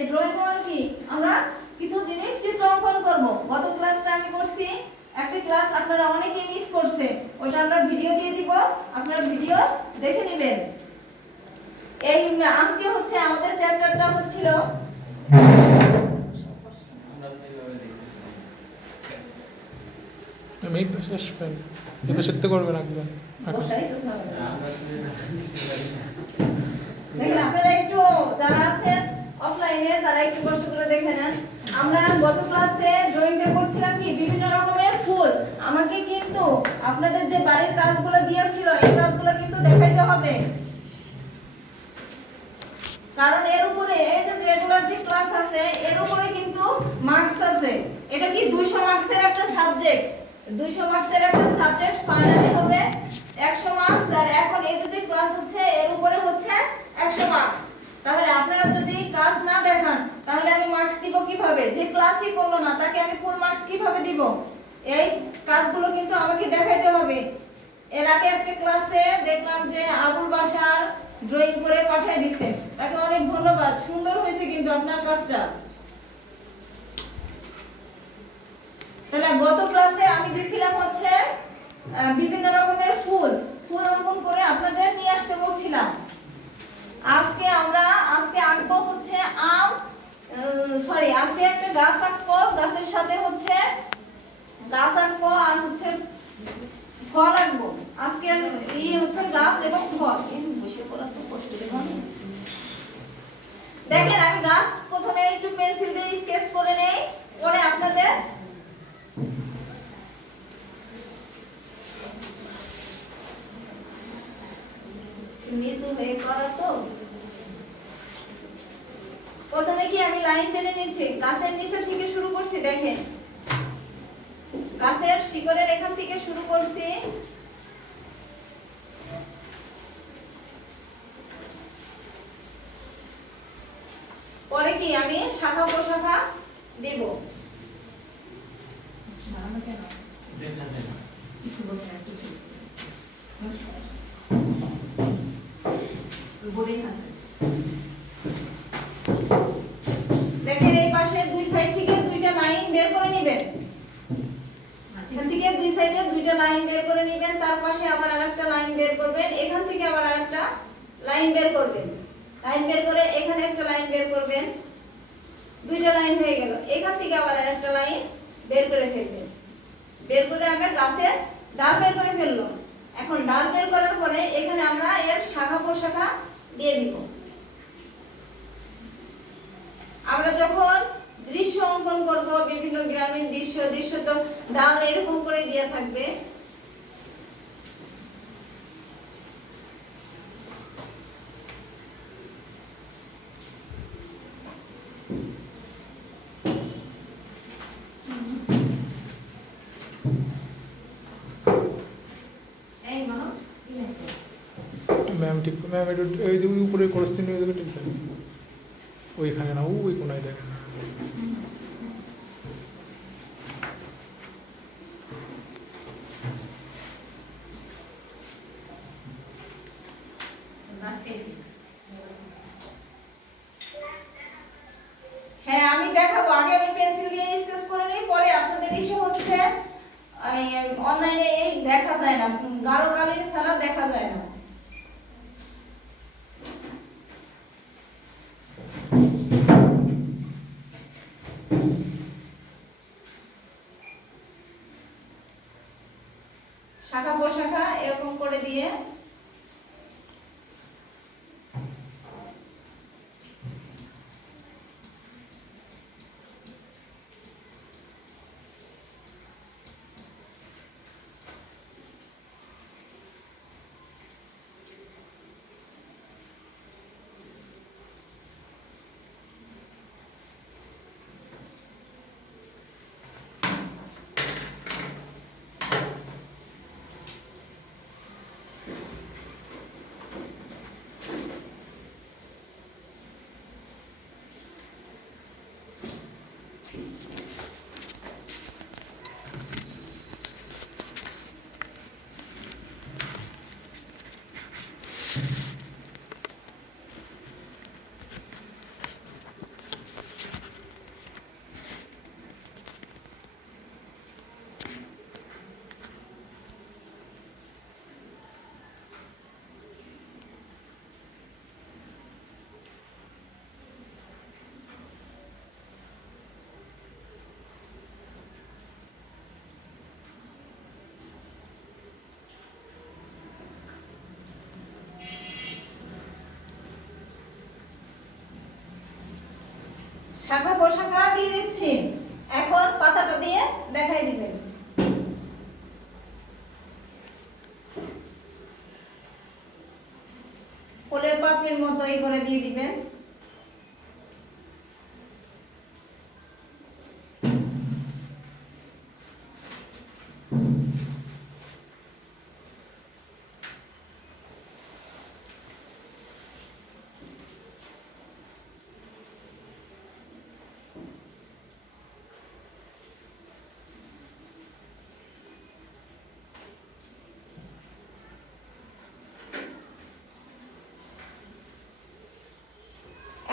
এই ড্রয়িং মানে কি আমরা কিছু জিনিস চিত্র অঙ্কন করব। গত ক্লাসটা আমি করছি, একটা ক্লাস আপনারা অনেকে মিস করছে, ওটা আমরা ভিডিও দিয়ে দিব, আপনারা ভিডিও দেখে নেবেন। এই আজকে হচ্ছে আমাদের চ্যাপ্টারটা হচ্ছিল আমি এই পাশে আসবেন, এই পাশে তো করবেন একবার। দেখেন আপনারা একটু যারা আছেন অফলাইনে তারা একটু কষ্ট করে দেখে নেন। আমরা গত ক্লাসে ড্রয়িংটা করছিলাম কি বিভিন্ন রকমের ফুল। আমাকে কিন্তু আপনাদের যে বাড়ির কাজগুলো দিয়েছিল এই কাজগুলো কিন্তু দেখাইতে হবে, কারণ এর উপরে এই যে রেগুলার যে ক্লাস আছে এর উপরে কিন্তু মার্কস আছে। এটা কি 200 মার্কসের একটা সাবজেক্ট, 200 মার্কসের একটা সাবজেক্ট ফাইনালি হবে 100 মার্কস। আর এখন এই যে ক্লাস হচ্ছে এর উপরে হচ্ছে 100 মার্কস। তাহলে আপনারা যদি কাজ না দেখান তাহলে আমি মার্কস দিব কিভাবে? যে ক্লাসই করলো না তাকে আমি ফুল মার্কস কিভাবে দিব? এই কাজগুলো কিন্তু আমাকে দেখাইতে হবে। এর আগে একটা ক্লাসে দেখলাম যে আবুল বাশার ড্রয়িং করে পাঠিয়ে দিয়েছে, তাকে অনেক ধন্যবাদ, সুন্দর হয়েছে কিন্তু আপনার কাজটা। তাহলে গত ক্লাসে আমি দিছিলাম হচ্ছে বিভিন্ন রকমের ফুল অঙ্কন করে আপনাদের নিয়ে আসতে বলছিলাম। আজকে আঁকবো হচ্ছে আজকে একটা গাছ আঁকবো, গাছের সাথে হচ্ছে গাছ আঁকবো আর হচ্ছে ফল আঁকবো। আজকে এই হচ্ছে গাছ এবং ফল। দেখেন আমি গাছ প্রথমে একটু পেন্সিল দিয়ে স্কেচ করে নেই, পরে আপনাদের নিচু হয়ে করা তো। প্রথমে কি আমি লাইন টেনে নিচ্ছি, গাছের নিচে থেকে শুরু করছি। দেখেন গাছের শিকড়ের এখান থেকে শুরু করছি, পরে কি আমি শাখা প্রশাখা দেব। দেখেন এই পাশে দুই সাইড থেকে দুইটা লাইন বের করে নেবেন, এখান থেকে দুই সাইডে দুইটা লাইন বের করে নেবেন, তার পাশে আবার আরেকটা লাইন বের করবেন, এখান থেকে আবার আরেকটা লাইন বের করবেন, লাইন বের করে এখানে একটা লাইন বের করবেন, দুইটা লাইন হয়ে গেল। এখান থেকে আবার আরেকটা লাইন বের করে ফেলবেন, বের করে আমরা গাছের ডাল বের করে ফেললাম। এখন ডাল বের করার পরে এখানে আমরা এর শাখা প্রশাখা দিয়ে দিব। আমরা যখন দৃশ্য অঙ্কন করব, বিভিন্ন গ্রামীণ দৃশ্য তো ডাল এরকম করে দেয়া থাকবে। ম্যাম ঠিক, ম্যাম একটু ওই যে উপরে কোশ্চেন ওইগুলো ঠিক থাকে, ওইখানে না ওই কোনায় দেখেন। হ্যাঁ আমি দেখাবো, আগে আমি পেন্সিল দিয়ে স্কেচ করে নিই, পরে আপনাদের ইস্যু হচ্ছে অনলাইনে এই দেখা যায় না, গাঢ় কালির ছাড়া দেখা যায় না। শাখা প্রশাখা এরকম করে দিয়ে শাখা প্রশাখা দিয়ে দিচ্ছি, এখন পাতাটা দিয়ে দেখাই দিবেন। ফুলের পাপড়ির মতো এই করে দিয়ে দিবেন।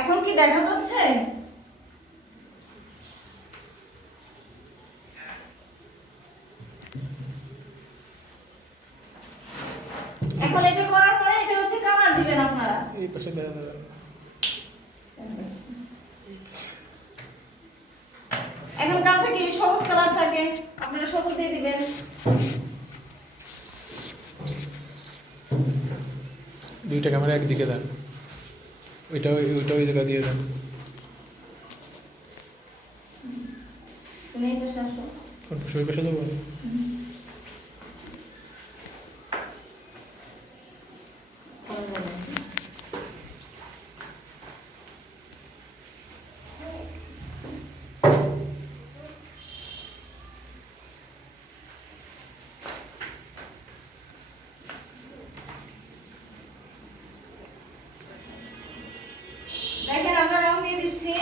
এখন কি দেখা যাচ্ছে? এখন এটা করার পরে এটা হচ্ছে কালার দিবেন আপনারা। এই পাশে দেখা যাবে না। এখন কাছে কি সবুজ কালার থাকে, আপনারা সবুজ দিয়ে দিবেন। দুইটা ক্যামেরা একদিকে দেন, ওইটা ওই জায়গা দিয়ে দেন। তুমি এই পাশে আসো। কোন পাশে? ওই পাশে দেবো। দেখেন আমরা রং দিয়ে দিচ্ছি।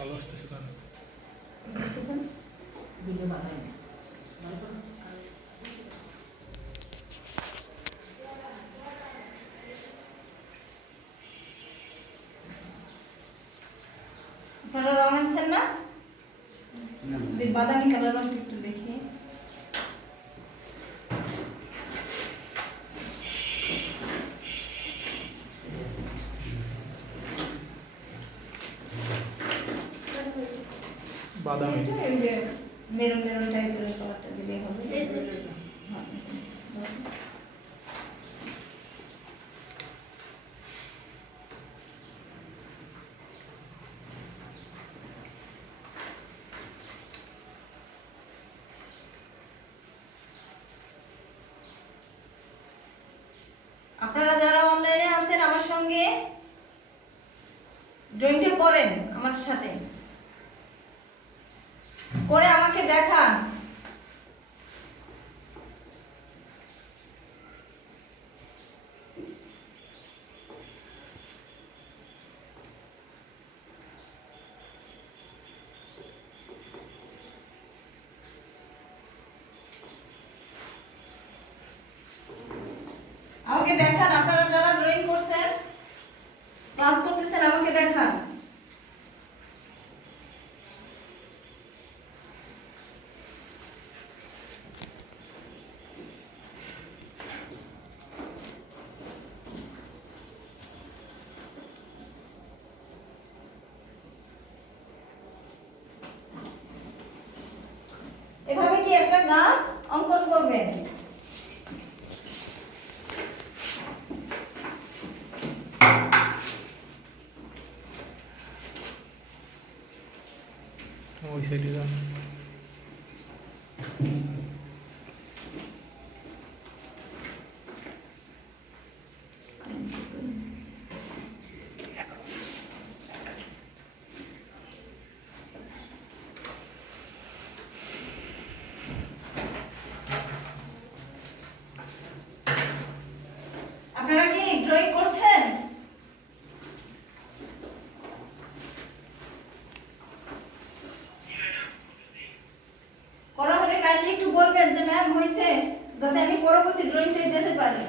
ভালো আসতেছে তাহলে। আপনারা রং আনছেন না? বাদামি কালার রংটা একটু দেখি। বাদামি। ওই যে মেরুন মেরুন টাইপের কালারটা দিলে হবে। আপনারা যারা অনলাইনে আছেন আমার সঙ্গে ড্রয়িংটা করেন, আমার সাথে করে আমাকে দেখান। আমাকে দেখান, আপনারা যারা ড্রয়িং করছেন, ক্লাস করতেছেন, আমাকে দেখান। এভাবে কি একটা গাছ অঙ্কন করবেন। ওই সাইডে যান। আপনারা কি ড্রয়িং করছেন? করা হলে কাইন্ডলি একটু বলবেন যে ম্যাম হয়েছে, যাতে আমি পরবর্তী ড্রয়িংটায় যেতে পারি।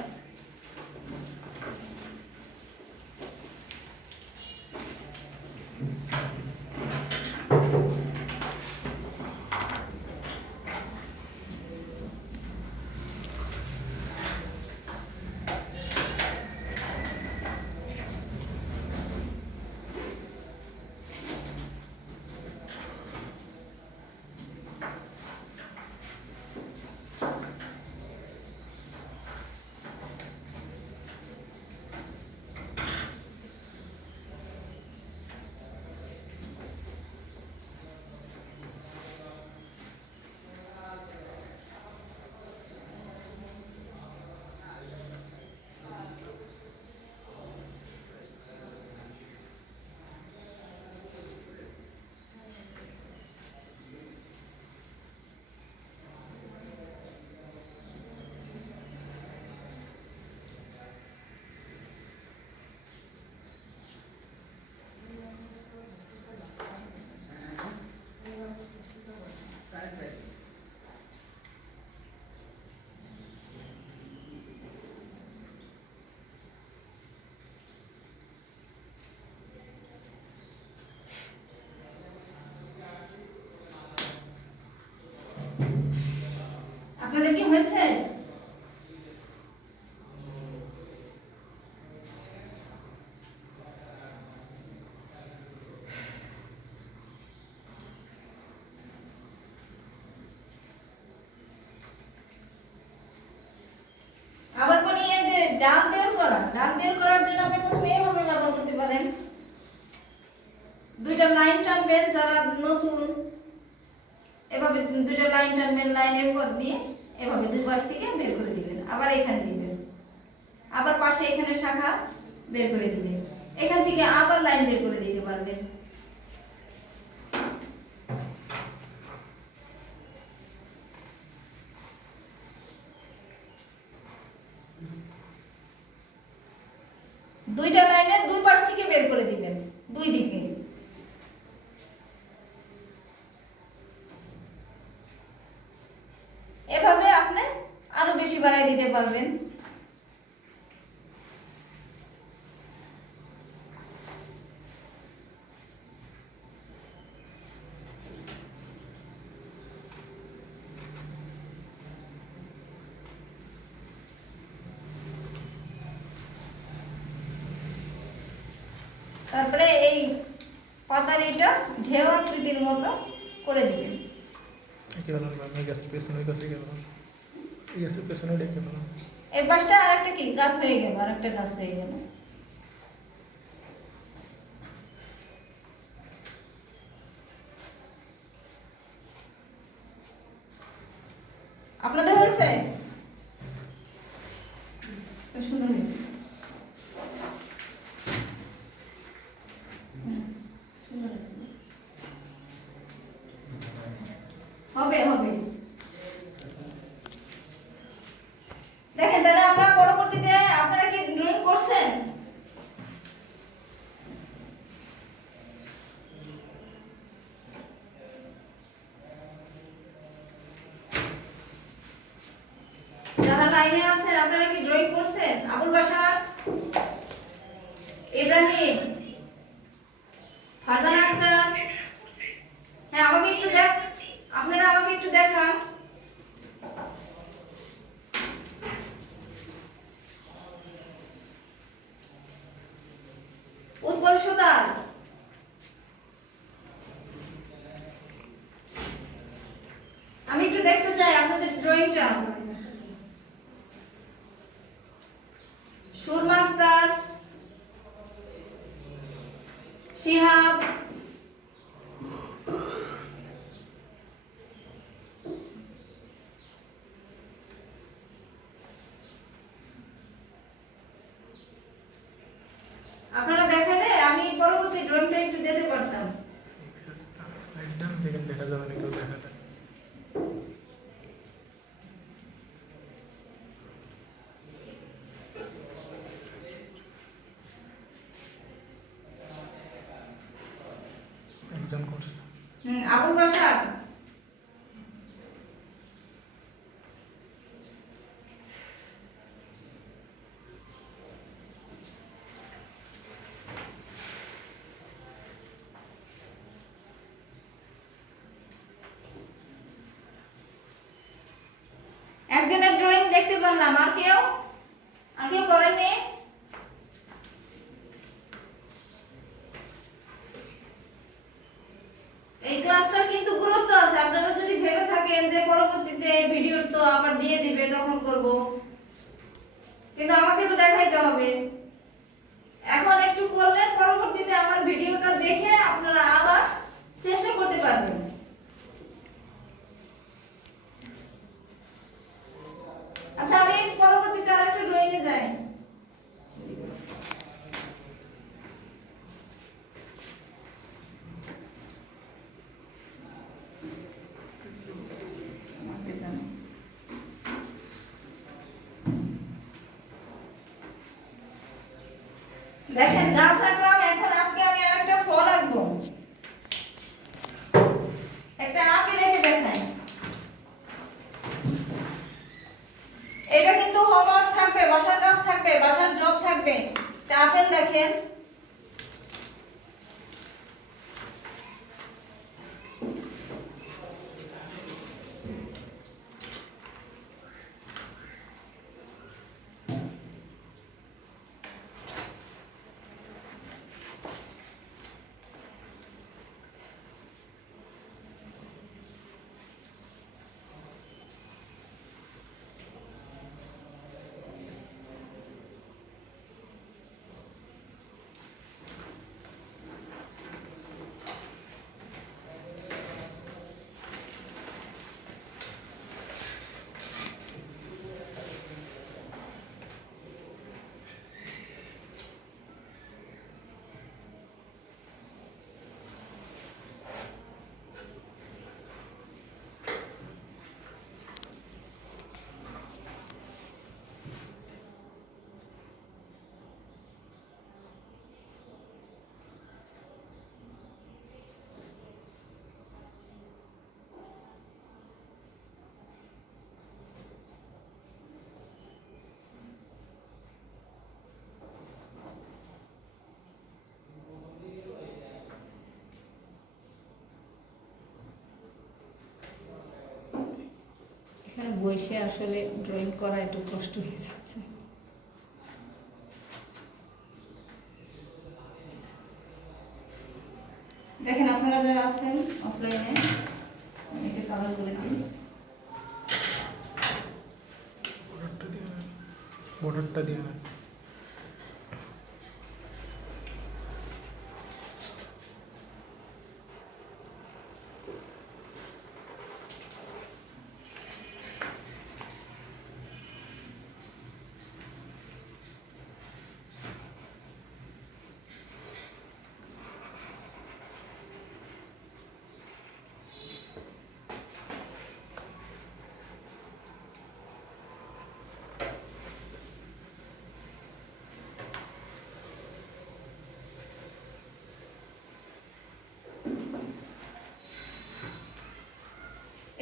আপনাদের কি হয়েছে? আবার কোন এই যে ডাক বের করার জন্য আপনি প্রথমে এভাবে ব্যবহার করতে পারেন। দুইটা লাইন টানবেন, যারা নতুন এভাবে দুইটা লাইন টানবেন, লাইনের পর দিয়ে এভাবে দুই পাশ থেকে বের করে দিবেন, আবার এখানে দিবেন, আবার পাশে এখানে শাখা বের করে দিবেন, এখান থেকে আবার লাইন বের করে দিতে পারবেন। দুইটা লাইনের দুই পাশ থেকে বের করে দিবেন, দুই দিকে। এভাবে আপনি আরো বেশি বাড়াই দিতে পারবেন। তারপরে এই পাতারিটা ঢেউ আকৃতির মতো করে দিবেন। গ্যাসের পেছনে গ্যাসের পেছনে ডেকে ফেলাম। এই পাশটা আরেকটা কি গাছ হয়ে গেল, আরেকটা গাছ হয়ে গেল। আপনাদের হয়েছে? সুন্দর হয়েছে। হবে হবে। দেখেন তাহলে আমরা পরবর্তীতে, আপনারা কি ড্রয়িং করছেন? যারা লাইনে আছেন আপনারা কি ড্রয়িং করছেন? আবুল বাশার, ইব্রাহিম, ফারজানা আক্তার। হ্যাঁ, আমাকে একটু দেখ, আপনারা আমাকে একটু দেখান। উৎপল সুতার, আমি একটু দেখতে চাই আপনাদের ড্রয়িংটা। সুরমা আক্তার, শিহাব, আপনারা দেখালে আমি পরবর্তী ড্রয়িংটা একটু যেতে পারতাম। স্লাইড দেন, দেখেন দেখা যাবে না কেউ দেখালে। একজন করছে। আবুল বাশার, একজনের ড্রয়িং দেখতে পারলাম, আর কেউ করেননি? এই ক্লাসটার কিন্তু গুরুত্ব আছে, আপনারা যদি ভেবে থাকেন যে পরবর্তীতে ভিডিও তো আবার দিয়ে দিবে তখন করব, কিন্তু আমাকে তো দেখাইতে হবে। এখন একটু করলেন, পরবর্তীতে আমার ভিডিওটা দেখে আপনারা আবার চেষ্টা করতে পারবেন। আচ্ছা, আমি পরবর্তীতে আরেকটা ড্রয়িং এ যাই। দেখেন, গাছ আঁকলাম, এখন আজকে আমি আরেকটা ফল আঁকবো। একটা আপেল এঁকে দেখাই। এটা কিন্তু হোমওয়ার্ক থাকবে, বাসার কাজ থাকবে, বাসার জব থাকবে। একটা আপেল দেখেন, এখানে বসে আসলে ড্রয়িং করা একটু কষ্ট হয়ে যাচ্ছে। দেখেন, আপনারা যারা আছেন অফলাইনে, এটা কালার করে দিন। বর্ডারটা দিয়ে নেন।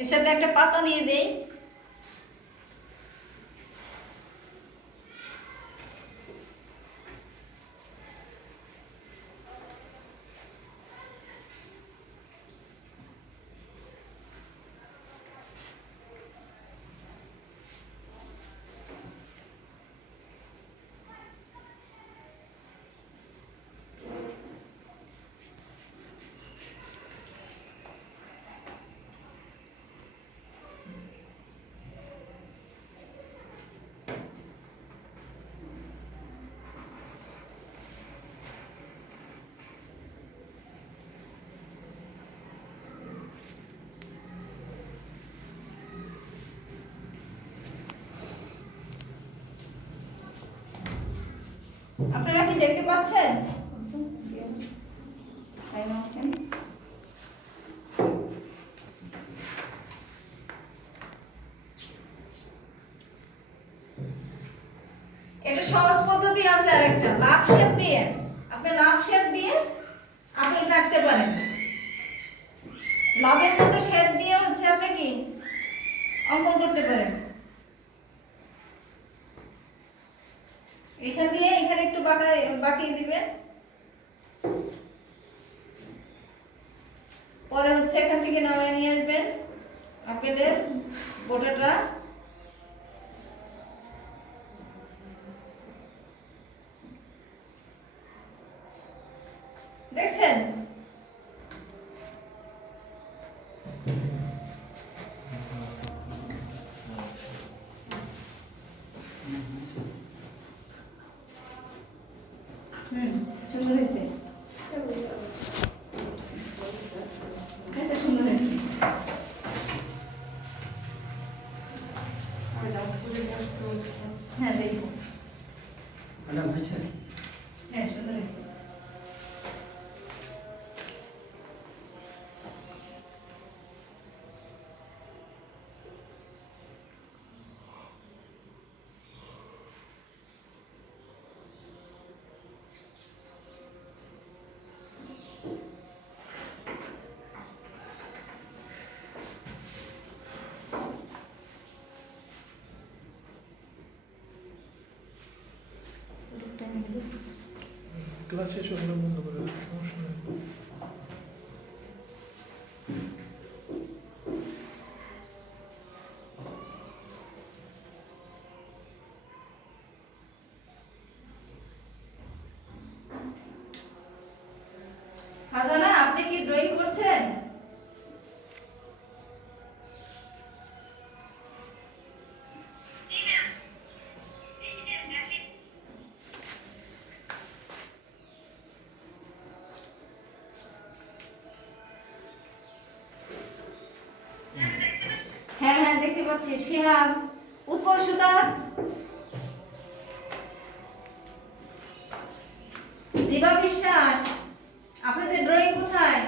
এর সাথে একটা পাতা দিয়ে দেই। আপনারা কি দেখতে পাচ্ছেন? এটা সহজ পদ্ধতি আছে আরেকটা, লাভ শেপ দিয়ে। আপনি লাভ শেপ দিয়ে আপনি রাখতে পারেন। লাভের মতো শেপ দিয়ে হচ্ছে আপনি কি অঙ্কন করতে পারেন। এখান দিয়ে এখানে একটু বাঁকিয়ে দিবেন। পরে হচ্ছে এখান থেকে নামিয়ে নিয়ে আসবেন আপেলের বোটাটা। দেখছেন? সুন্দর হয়েছে। এটা সুন্দর হয়েছে। হ্যাঁ দেখো, হ্যাঁ সুন্দর হয়েছে। ক্লাস শেষ হলে বন্ধ করে দেবো, সমস্যা নেই। খাজানা, আপনি কি ড্রয়িং করছেন? হ্যাঁ হ্যাঁ দেখতে পাচ্ছি। শিহাব, উৎপল সুতার, দিবা বিশ্বাস, আপনাদের ড্রয়িং কোথায়?